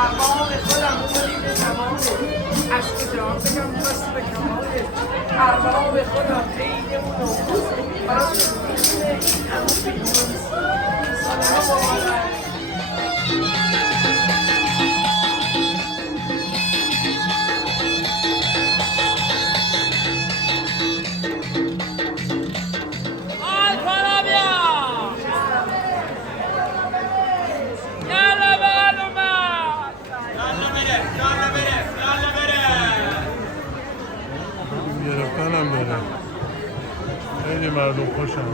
ارباب خودم مرید زمانه از کجا بگم بس به کماله ارباب خودم عین اون نوروز برای میخونه این همون پیروز ساله ها مبارک گرفتنم داره خیلی مردم خوشم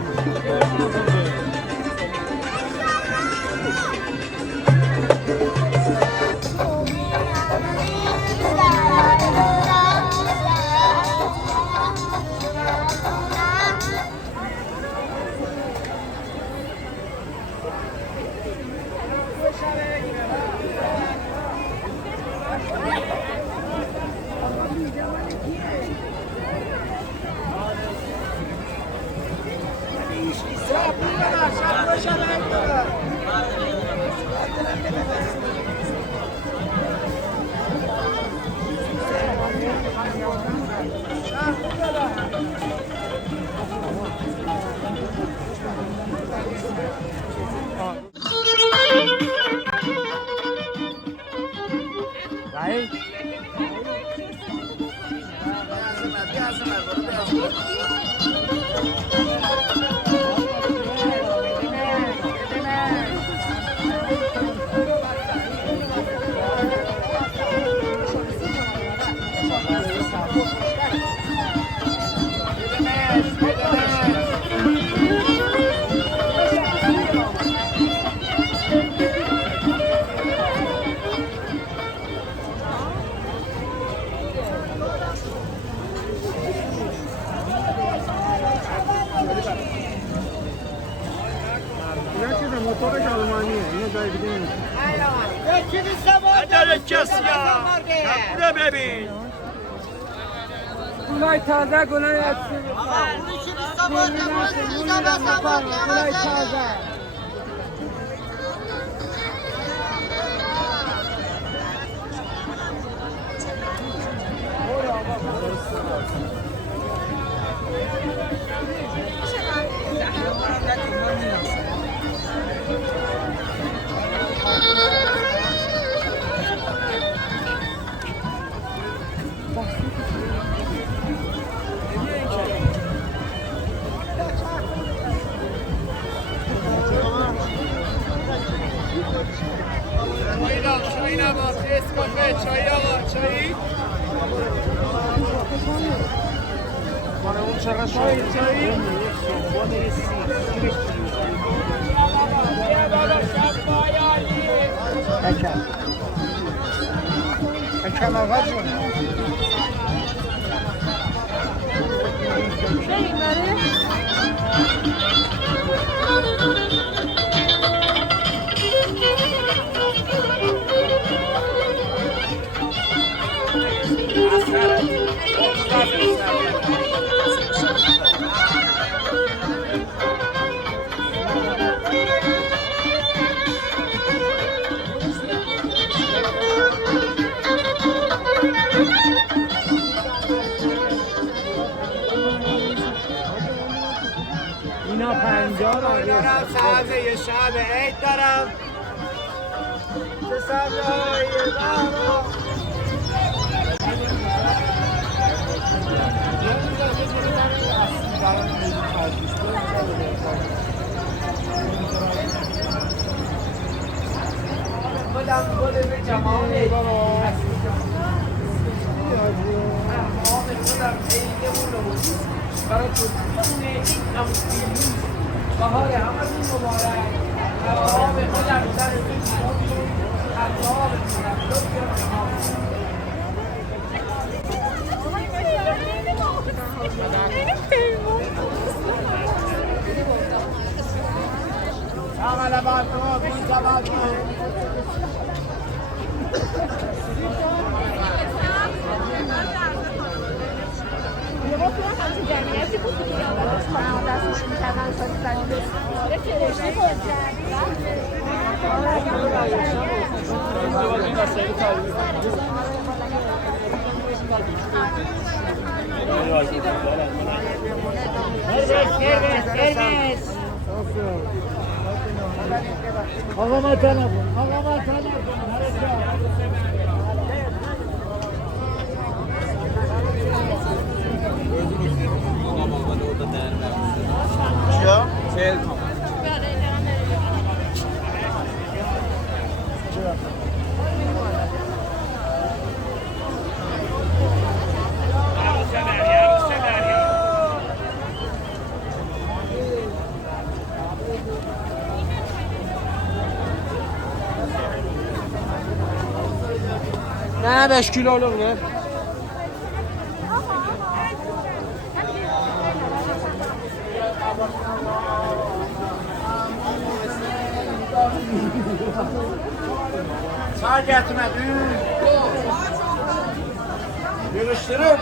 موتورش آلمانیه اینو جای دیگه نمیشه نداره کسی ها ببین گلای تازه گلای اصلی گلای تازه چایی نباید اسکافه چایی آقا چایی مانه اون چقدر چایی چایی اکم آقا جون بریم بریم اینا 50 دارم سبزه یه شب عید دارم چه سبزه های دارم خودم گل به جماله خودم عیده بودم برای خودتونه این هم پیروز بهار همتون مبارک آب خودم سر بکنیم اطلاع بکنم عمل برنامه کن جواب جمعیتی بود که یادش کنم دستش میکردن سالی فرشته آقا ما تلفن آقا ما تلفن چیا؟ 40 تومن. نه 5 kiloluk ne? Sağ getirmedin. Yığıştırıp.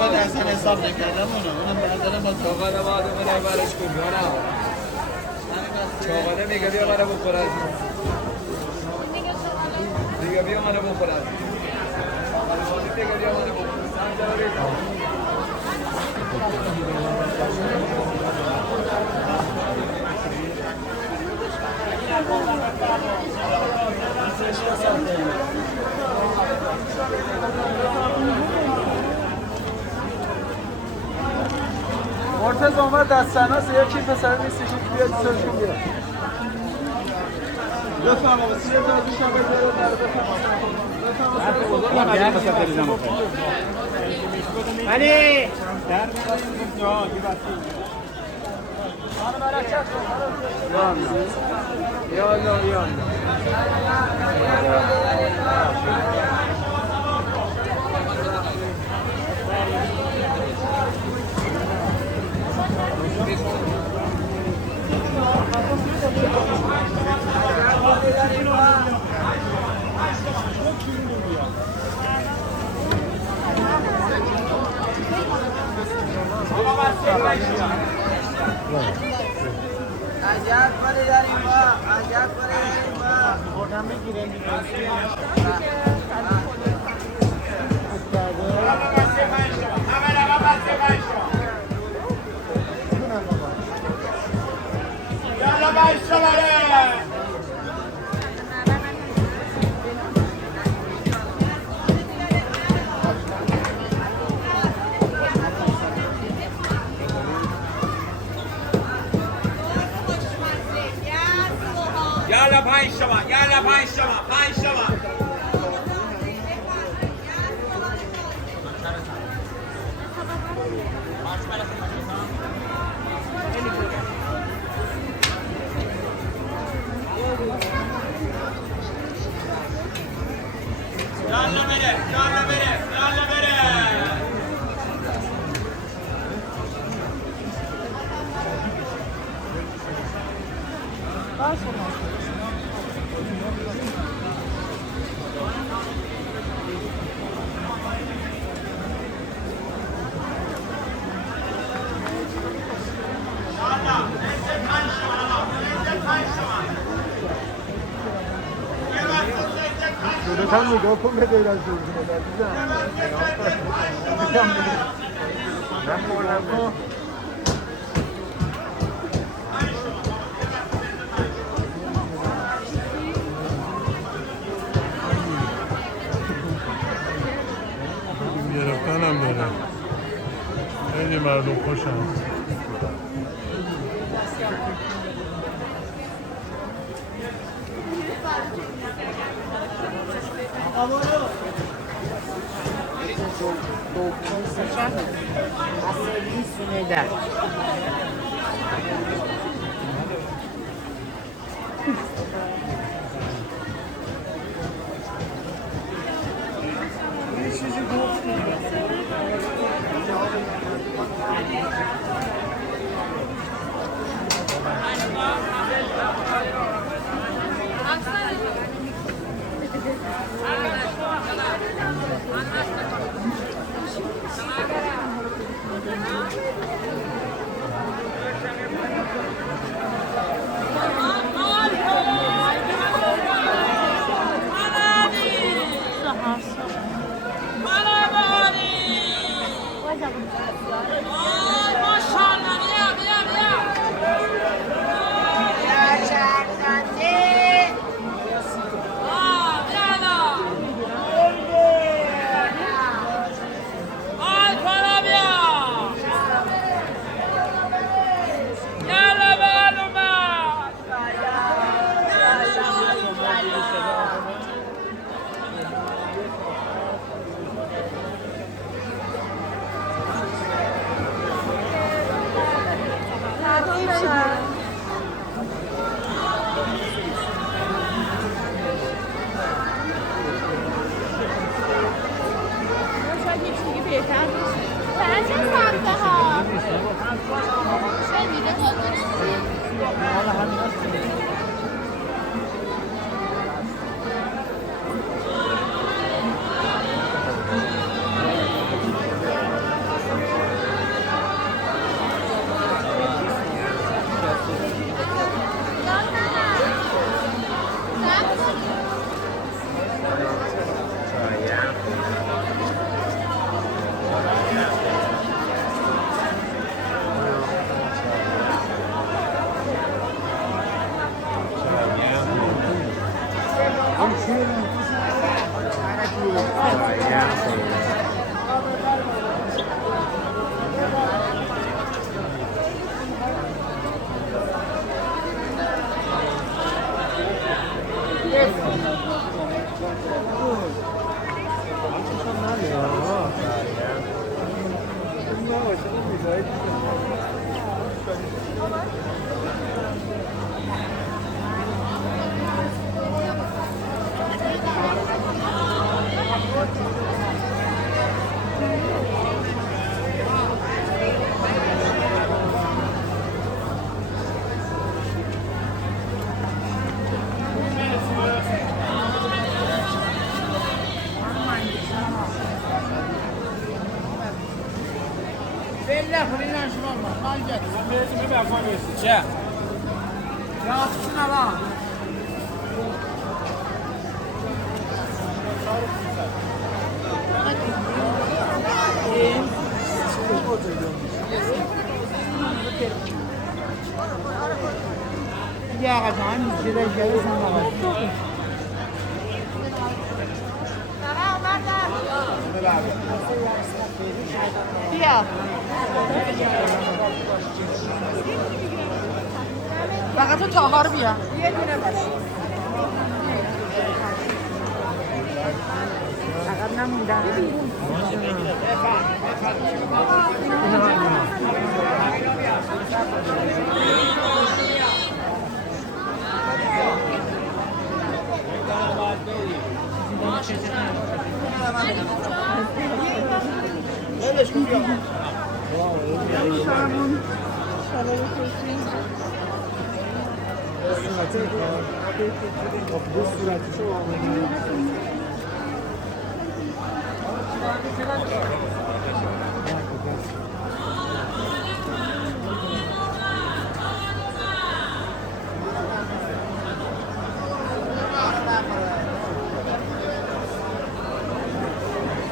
بعد اصلا حساب نکردم اونم بردارم با چاقاله باید اون برش کن جانم. چاقاله میگه بیا منو بخورد. میگه بیا منو بخورد. میگه بیا منو بخورد. مرتضی اومد دستناس یکی پسر نیستش که بیاد سرشون بیاد. بفهم آقا 30 تا دوش هم بذاره در بفهم. علی در جا یا عجب کاری داریم با عجب کاری داریم با خوردم میگیرم یالا 5 تومن یالا 5 تومن 5 تومن یالا بره یالا بره یالا بره دولت هم نگاه کن به غیر از دولت عزیزم گرفتن هم داره خیلی مردم خوشم Ah, چه ساعته ها؟ شنیده بیا فقط تو تاها رو بیا یه دونه باشه فقط نموندن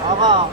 آقا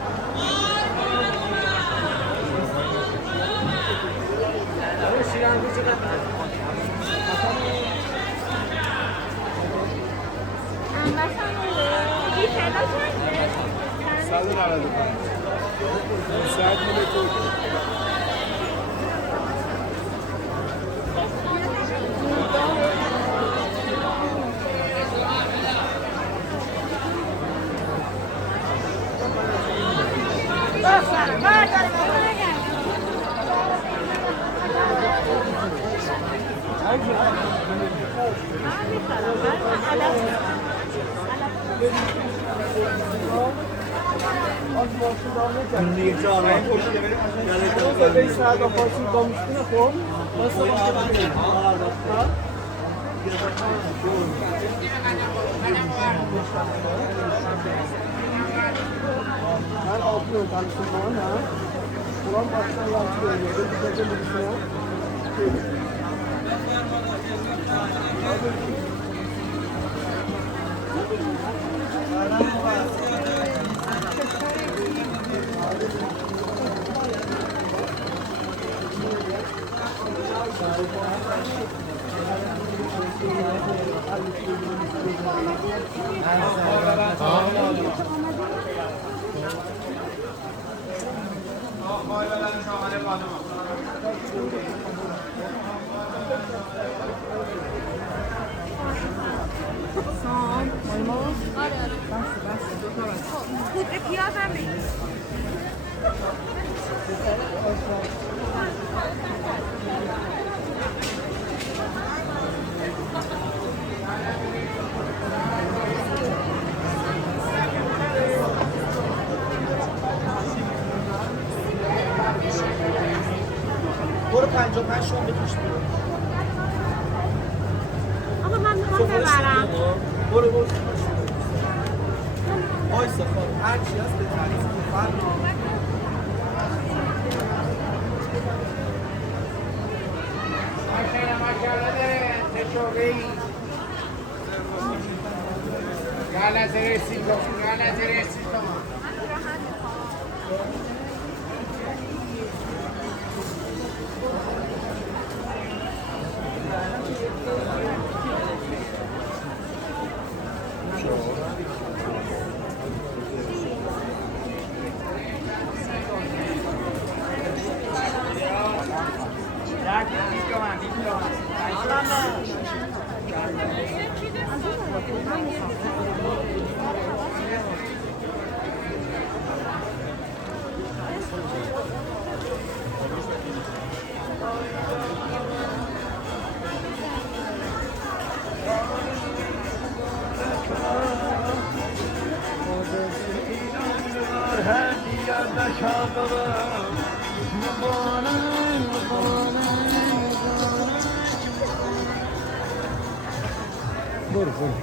Ben 6 yıl tanıştım bana. Ulan baştan yansıdı öyle. Bir gece bilgisine. پودر پیاز هم بگیر 55 شام بکش بیرون. آقا من میخوام ببرم. برو برو. وایسا خانم هر چی هست به تعریف بفرما. ماشاءالله داره تجربه‌ای گالا زرسی برو برو.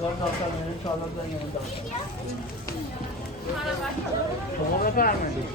Allah dağıtar benim çağlardan yanı dağıtar. شما بفرمایید.